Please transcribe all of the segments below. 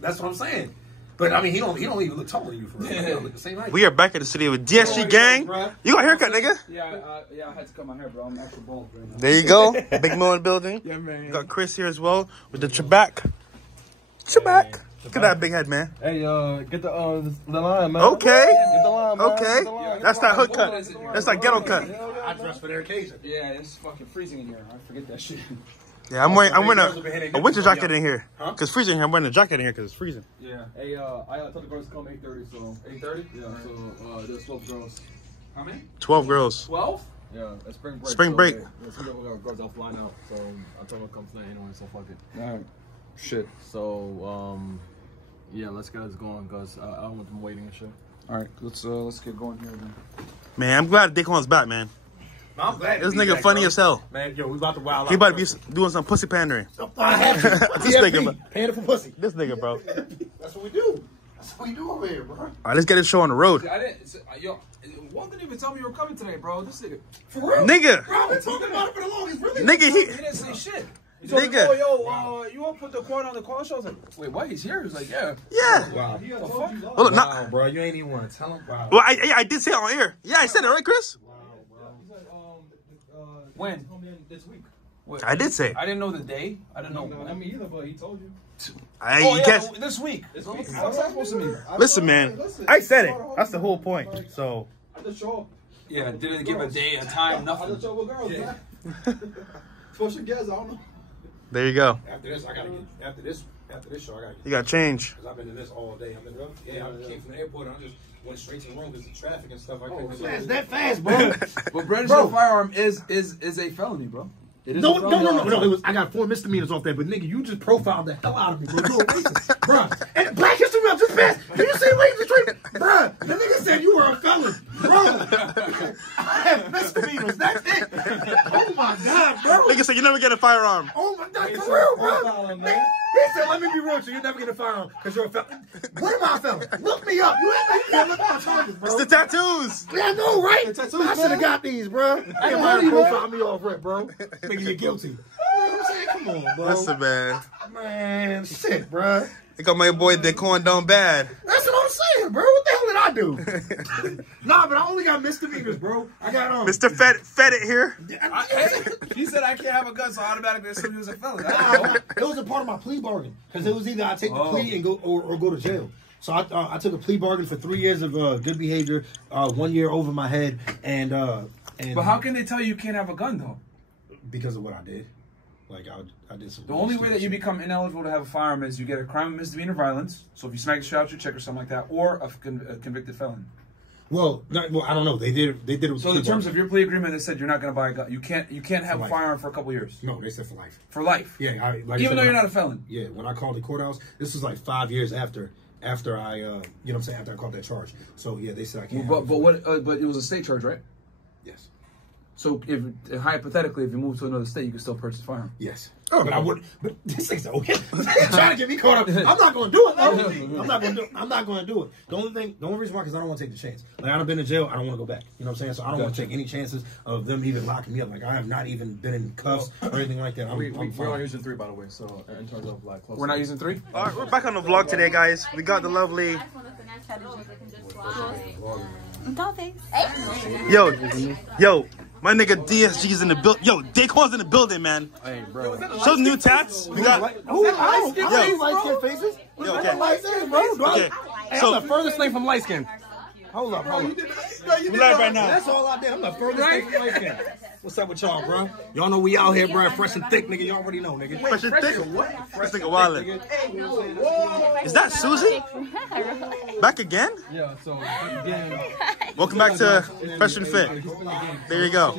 That's what I'm saying. But I mean, he don't even look taller than you for real. He don't look the same height. We are back in the city with DSG gang. You got a haircut, nigga? Yeah, I had to cut my hair, bro. I'm actually bald right now. There you go. Big Mo in the building. Yeah, man. We got Chris here as well with the Trebek. Trebek. Look at that big head, man. Hey, get the line, man. Okay. Get the line, man. Okay. Get the line. That's that hood cut. That's that ghetto cut. I dress for their occasion. Yeah, it's fucking freezing in here. I forget that shit. Yeah, I'm wearing a winter jacket in here. Cause freezing in here. I'm wearing a jacket in here cause it's freezing. Yeah. Hey, I told the girls to come 8:30. So 8:30. Yeah. So there's 12 girls. How many? 12 girls. 12? Yeah. It's spring break. Spring break. Some girls are flying out. So I told them to come tonight anyway. So fuck it. All right. Shit. So yeah, let's get us going cause I don't want them waiting and shit. All right. Let's get going here then. Man, I'm glad Daquan's back, man. I'm glad this nigga funny as hell. Man, yo, we about to wild out. He about to be doing some pussy pandering. I have to. This nigga, bro. Pandering for pussy. This nigga, bro. That's what we do. That's what we do over here, bro. All right, let's get this show on the road. See, I didn't. Yo, Walt didn't even tell me you were coming today, bro. This nigga. For real? Nigga. Bro, I've been talking about it for the longest. Really? Nigga, He didn't say shit. He told me, Nigga. oh, yo, you want to put the Daquan on the call show? I was like, wait, what? He's here? He was like, yeah. Yeah. Wow. What the fuck? Hold on, Wow, bro. You ain't even want to tell him. Wow. Well, I did say it on air. Yeah, I said it, right, Chris? When? This week. Wait, I did say it. I didn't know the day. I didn't know. I mean, either, but he told you. Oh, You yeah, catch- this week. What's that supposed to mean? Listen, man. I said it. That's the whole point. So. I just show up. Yeah, didn't give a day, a time, I nothing. just show up with girls, man. Special guests, I don't know. There you go. After this, I gotta get. After this show, I gotta get. You got change. Cause I've been in this all day. I've been. Yeah, I came from the airport and I just went straight to the room because the traffic and stuff. I couldn't. That's that fast, bro. But brandishing a firearm is a felony, bro. It is No, a no, felony. no, no, no. It was. I got 4 misdemeanors off that, but nigga, you just profiled the hell out of me, bro. You're a racist, bro. And Black History Month just passed. Did you see Ladies Tree, bro? The nigga said you were a felon, bro. I have misdemeanors. That's it. Oh my god, bro. Nigga said you never get a firearm. Oh my god, for real, bro. He said, "Let me be real with you. You're never get a firearm because you're a felon." What am I a felon? Look me up. You can't look at my charges, bro. It's the tattoos. Yeah, I know, right? tattoos, I should have got these, bro. I ain't money, to profile me off rip, bro. Nigga, you're guilty. You know what I'm saying? Come on, bro. Listen, man. Man, shit, bro. They got my boy Daquan down bad. That's what I'm saying, bro. What the hell did I do? Nah, but I only got misdemeanors, bro. I got Mr. Fed it here. He said I can't have a gun, so automatically assume he was a felon. It was a part of my plea bargain because it was either I take the plea and go or go to jail. So I took a plea bargain for 3 years of good behavior, 1 year over my head, and. But how can they tell you can't have a gun though? Because of what I did. Like I did some. The only way that you become ineligible to have a firearm is you get a crime of misdemeanor violence. So if you smack the shit out your chick or something like that, or a convicted felon. Well, I don't know. They did it. So in terms of your plea agreement, they said you're not going to buy a gun. You can't have a firearm for a couple years. No, they said for life. For life. Yeah, even though you're not a felon. Yeah, when I called the courthouse, this was like 5 years after I, you know what I'm saying, after I called that charge. So yeah, they said I can't. But it was a state charge, right? Yes. So if hypothetically, if you move to another state, you can still purchase a firearm. Yes. But I would. But this thing's okay. Trying to get me caught up. I'm not going to do it. Though. I'm not going to do it. The only reason why, because I don't want to take the chance. Like I've been in jail. I don't want to go back. You know what I'm saying? So I don't want to take any chances of them even locking me up. Like I have not even been in cuffs or anything like that. We're only using 3, by the way. So in terms of like, close We're not using 3. All right, we're back on the vlog today, guys. We got the lovely. Don't think. Yo. My nigga DSG's in the build. Yo, Daquan's in the building, man. Hey, bro. Show the new tats. We got. I don't light skin faces. Yo, okay. Light skin, bro. Okay. I'm So the furthest thing from light skin. Hold up. we live right now. That's all I did. I'm the furthest thing from light skin. What's up with y'all, bro? Y'all know we out here, bro. Fresh and thick, nigga. Y'all already know, nigga. Fresh and thick. This nigga wildin'. Is that Susie? Back again? Yeah. So again, Welcome back to Fresh and Fit. There you go.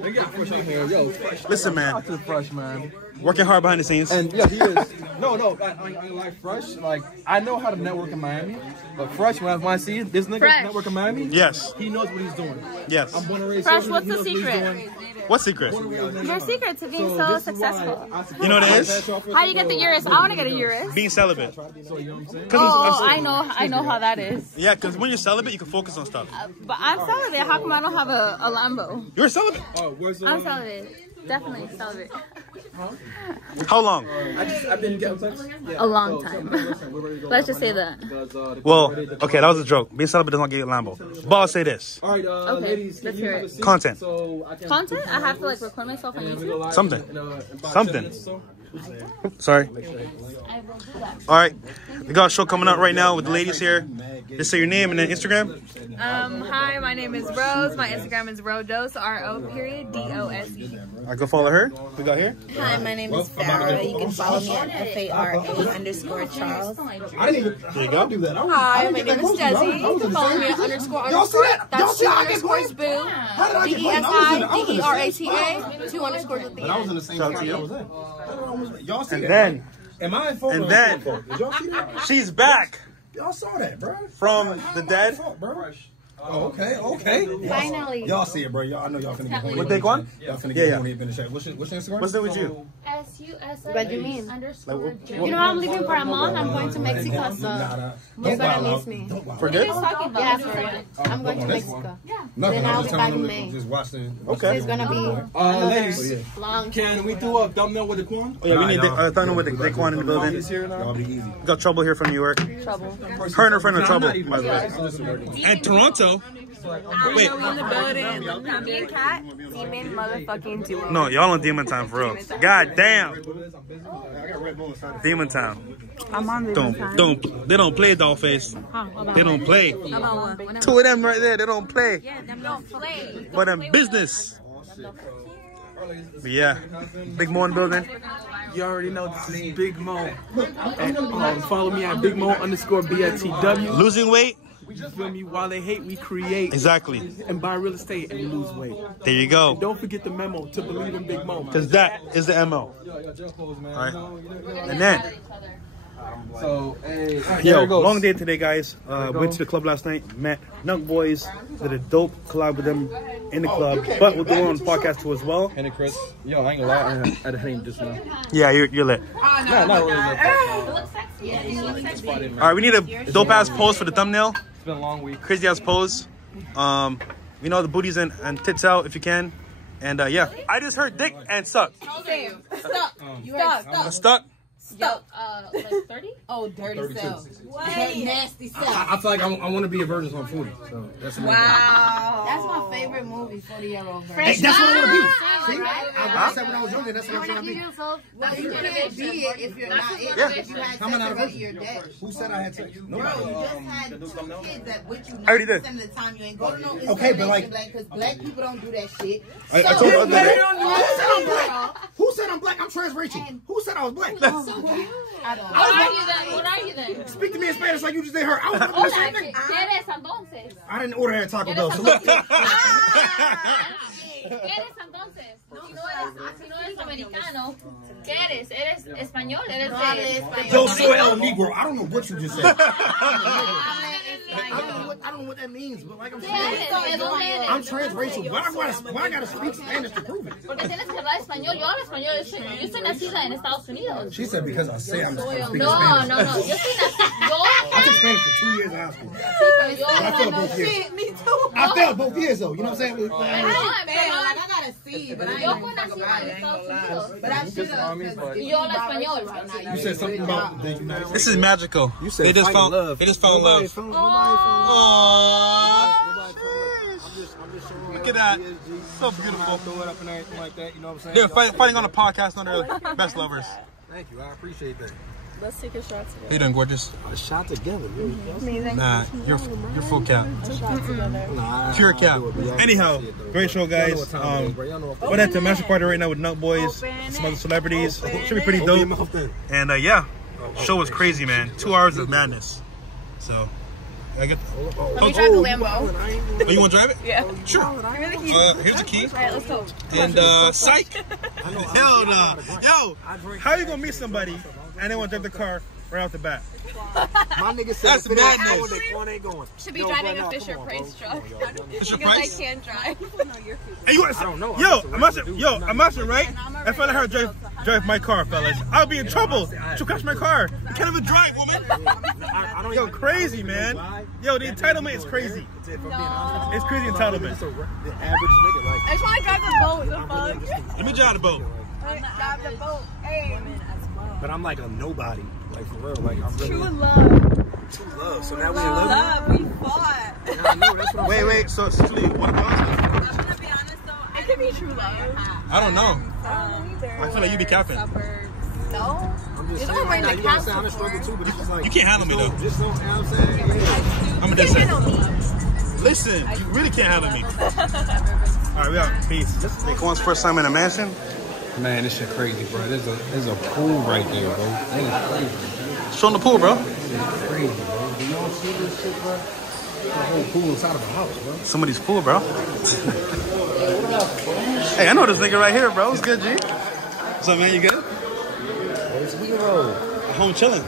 they got fresh out here. Yo, fresh. Listen, man. Shout out to the fresh man. Working hard behind the scenes. And yeah, he is. No, I like Fresh. Like I know how to network in Miami, but Fresh, when I see this nigga network in Miami, Yes. he knows what he's doing. Yes. I'm born and raised. Fresh, here, what's he the knows what he's secret? doing. What secret? Your secret to being so this is why successful. You know what it is? How do you get the Urus? I want to get a Urus. Being celibate. So you know what I'm saying? Oh, I know how that is. Yeah, because when you're celibate, you can focus on stuff. But I'm celibate. How come I don't have a Lambo? You're celibate. Oh, where's I'm celibate. Definitely celibate. How long? I've been getting sex. A long time. Let's just say that. Well, okay, that was a joke. Being celibate does not get you a Lambo. But I'll say this. All right, Okay, ladies, let's hear it. Content. Content? I have to like record myself on YouTube? Something. Something. Sorry. All right. We got a show coming out right now with the ladies here. Just say your name and then Instagram. Hi, my name is Rose. My Instagram is Rodose, RO.DOSE. I go follow her. We got here. Hi, my name is Farah. You can follow me at FARA_Charles. I didn't even. There you go. Do that. Hi, my name is Desi. You can follow me at __. Y'all see that? That's Y'all 2 see underscores boo. How did I get blamed? DESIDERATA. 2 underscores at the I was in end. the same spot I was in. Y'all see And that? then, Am I in fault? and or then, am I in fault? Did y'all see that? she's back Y'all saw that, bro. from the dead. Oh, okay, okay. Finally. Y'all see it, bro. Y'all, I know y'all finna get horny. With Daquan? Y'all finna Yeah, get yeah. horny up in the chat. What's your Instagram? What's it with you? What do you mean? You know I'm leaving for a month. I'm going to Mexico, so You're gonna miss me. For good? Yeah, for real. I'm going to Mexico. Nothing. Then I'm I'll just be telling back in them May. to just watch the. Okay. It's gonna be ladies, long. can we do a thumbnail with Daquan? Oh, yeah, we need a thunder with Daquan in the building. Y'all be easy. We got Trouble here from New York. trouble. Her and her friend are Trouble, by the way. And Toronto. Wait. In the building. Me and Kat, demon motherfucking duo. No, y'all on Demon Time for real. God damn. Demon Time. I'm on the They don't play, Dollface. They don't play. About what? Two of them right there, they don't play. Yeah, them don't play. But them business. But yeah, Big Mo in the building. You already know this is Big Mo. And, follow me at BigMo_BFTW. Losing weight? You feel me? While they hate, we create. Exactly. And buy real estate and lose weight. There you go. Don't forget the memo to believe in Big Mo. Because that is the MO. Alright. And then, So, hey, yo, long day today, guys. Went to the club last night, met Nug Boys, did a dope collab with them in the club. But we'll do it on podcast too as well. Henny Chris. Yo, I ain't gonna lie, I had a Henny just now. Yeah, you're lit. Not really lit. Alright, we need a dope ass pose for the thumbnail. It's been a long week. Crazy ass pose. You know, the booties and tits out if you can. And yeah, I just heard dick and suck. Same. Stuck. You heard stuck. Stuck. Stuck. Like 30? Oh, dirty self. What? Nasty self. I feel like I want to be a virgin on 40. So that's Wow. That's my favorite movie, 40-year-old virgin. Hey, that's what I want to be. See? Right? I said when I was younger, that's what I'm trying to be. Well, you can't be it if you're not it. Yeah. If you had sex I'm not a already, virgin. you're dead. Who said I had sex? Bro, Nobody. you just had 2 kids that with you 90% I already did. of the time you ain't go to no Okay, but like- because black people don't do that shit. I told you the other day. Who said I'm black? I'm transracial. Who said I was black? I don't What are you then? What are you then? Speak to me in Spanish like you just did her. I was doing the Hola, same thing. ¿qué eres entonces? I didn't order that at Taco Bell. So look. ¿Qué eres entonces? Si no eres americano, ¿qué eres? ¿Eres español? ¿Eres de Yo soy el negro. I don't know what you just said. I don't know what that means, but like I'm saying, I'm transracial. Why I gotta speak Spanish to prove it? Porque tienes que hablar español. Yo hablo español. Yo estoy nacida en Estados Unidos. She said because I say I'm speaking Spanish. No. Yo estoy nacida. I took Spanish for 2 years in high school. Yo But I failed both years. Me too. I failed both years though. You know what I'm saying? I gotta see, but I Yo ain't fui gonna talk nacida about en it. Estados Unidos. But I should have. Yo hablo español. You said something about the United States. This is magical. You said They just found love. They just found love. Aww. Look at that. So beautiful. Throw it up and everything like that, you know what I'm saying? They're fighting on a podcast on their best lovers. Thank you, I appreciate that. Let's take a shot together. How you doing, gorgeous? A shot together, Amazing. Nah, you're full cap. Nah, Pure cap. Anyhow, great show, guys. We're at the master party right now with Nut Boys, some other celebrities. Should be pretty dope. And yeah, show was crazy, man. 2 hours of madness. So, I get. Let me drive the Lambo. Oh, you want to drive it? Yeah. Sure. Give me the key. Here's the key. Alright, let's go. And psych. Hell no. Yo, how you gonna meet somebody and they want to drive the car right off the bat? My nigga said That's madness. ain't going. Should be driving a Fisher Price truck. Fisher Because Price? I can't drive. Hey, you want, I don't know. Yo, I'm asking, right? If I let her drive drive my car, fellas. I'll be in trouble. She'll crash my car. You can't even drive, woman. Yo, crazy, man. Yo, the entitlement is crazy. No. It's crazy entitlement. The average nigga, like. I just want to drive the boat. The fuck? Let me drive the boat. Drive the boat. Hey. But I'm like a nobody. Like, for real. Like, I'm really. True love. True love. So now we in True love. love. We fought. Yeah, I know, that's what I'm saying. Wait. So, Sicily, what about? I'm gonna be honest though. It could be true love. I don't know. I feel like you be capping. No. I'm just You saying don't right bring now, the you couch understand, I'm in struggle too, but it's just like. You can't handle me, though. Just don't, you know what I'm saying? Yeah. I'm You just can't saying. handle me. Listen, you really can't handle me. All right, we out. Peace. Daquan's first time in a mansion. Man, this shit crazy, bro. There's a pool right there, bro. That is crazy. Show him the pool, bro. It's crazy, bro. Do y'all see this shit, bro? The whole pool inside of the house, bro. Somebody's pool, bro. Hey, I know this nigga right here, bro. What's good, G? What's up, man? You good? It's Hero. Home chilling.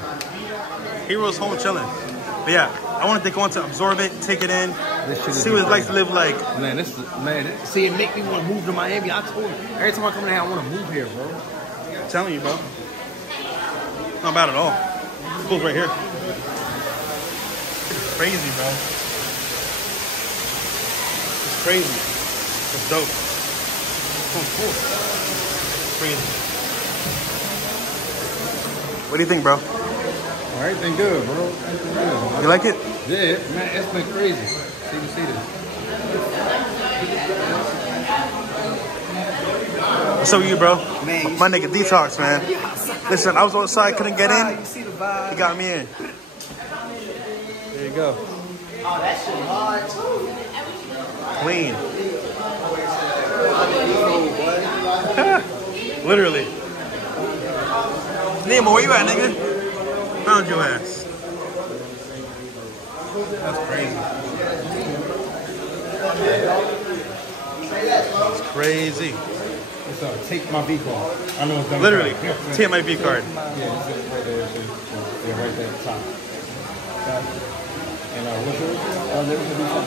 Hero's home chilling. But yeah, I want to take on to absorb it, take it in, see what it's like to live like. Man, see, it make me want to move to Miami. I told you, every time I come in here, I want to move here, bro. I'm telling you, bro. Not bad at all. The pool's right here. It's crazy, bro. It's crazy. It's dope. So cool. It's crazy. What do you think, bro? Everything good, bro. Everything good. You like it? Yeah, man, it's been crazy. See this. What's up with you, bro? Man, my nigga Detox, man. Listen, I was outside, couldn't get in. He got me in. There you go. Oh, that shit hard too. Clean. Literally. Nemo, where you at, nigga? Found your ass. That's crazy. That's crazy. What's up? Take my V card. I know it's done. Literally, take my V card. Yeah, it's right there. Yeah, right there at the top. Okay. And what's yours? There was a V card.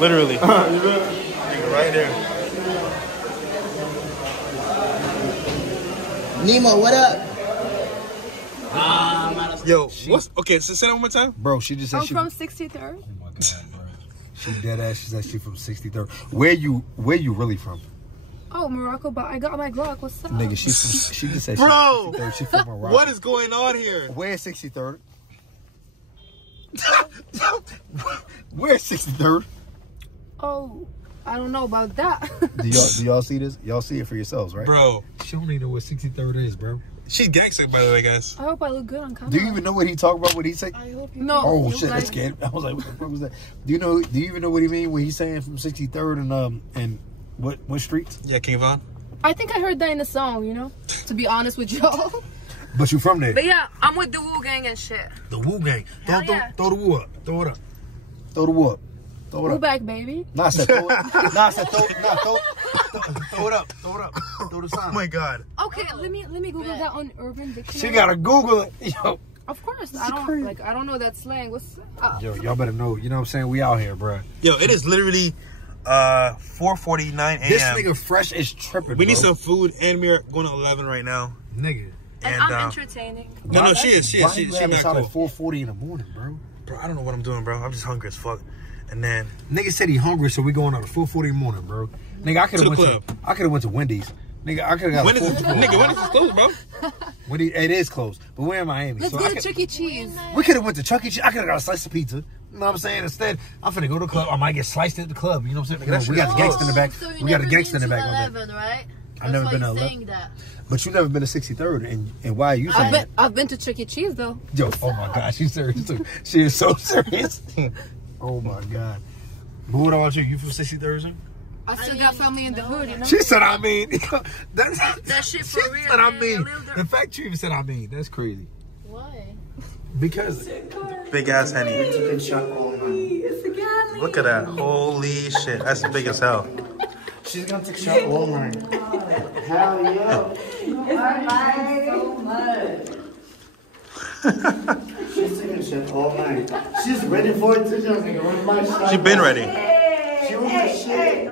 Literally. Right there. Nemo, what up? Yo, what's okay? So say that one more time, bro. She just said I'm from 63rd. Oh my God, bro. She dead ass. She said she from 63rd. Where you really from? Oh, Morocco, but I got my Glock. What's up? Nigga, she just said bro. She from Morocco. What is going on here? Where's 63rd? Where's 63rd? Oh, I don't know about that. Do y'all see this? Y'all see it for yourselves, right? Bro. She don't even know what 63rd is, bro. She's gangster, by the way, guys. I hope I look good on camera. Do you even know what he talked about? What he said? I hope you no. Oh shit, that's scared. I was like, what the fuck was that? Do you even know what he mean when he's saying from 63rd and what streets? Yeah, King Von. I think I heard that in the song, you know? To be honest with y'all. But you from there? But yeah, I'm with the Wu Gang and shit. The Wu Gang. Throw the Wu up. Throw it up. Throw the Wu up. Throw it Wu up. back, baby. Nah, I said throw it. Nah, I said throw it up. Throw it up. Throw the sign. Oh my God. Okay, let me Google that on Urban Dictionary. She gotta Google it. Yo. Of course. I don't know that slang. What's up? Yo, y'all better know. You know what I'm saying? We out here, bro. Yo, it is literally 4:49 a.m. This nigga fresh is tripping. We need some food, and we're going to 11 right now. Nigga. And I'm entertaining. No, she is. She not cool. At 4:40 in the morning, bro. Bro, I don't know what I'm doing, bro. I'm just hungry as fuck. And then nigga said he hungry, so we going on at 4:40 in the morning, bro. Nigga, I could have went to Wendy's. Nigga, I could have got Wendy's is closed, bro. Wendy's, it is closed, but we're in Miami. Let's go to Chuck E. Cheese. We could have went to Chuck E. Cheese. I could have got a slice of pizza. You know what I'm saying? Instead, I'm finna go to the club. I might get sliced at the club. You know what I'm saying? We got the gangster in the back. We got a gangster in the back. 11, right? I've never been to 11. But you never been to 63rd, and why are you saying that? I've been to Chuck E. Cheese though. Yo, oh my God, she's serious too. She is so serious. Oh my God. But what about you? You from 63rd? I still got family in the hood, you know? She said, I mean. That shit for real. She said, I mean. The fact you even said, I mean, that's crazy. Why? Because. Big ass Henny. It's a galley. Look at that. Holy shit. That's big as hell. She's gonna take a shot all night. Hell yeah. It's nice so much. She's taking shit all night. She's ready for it. She's She been ready. She was the shit.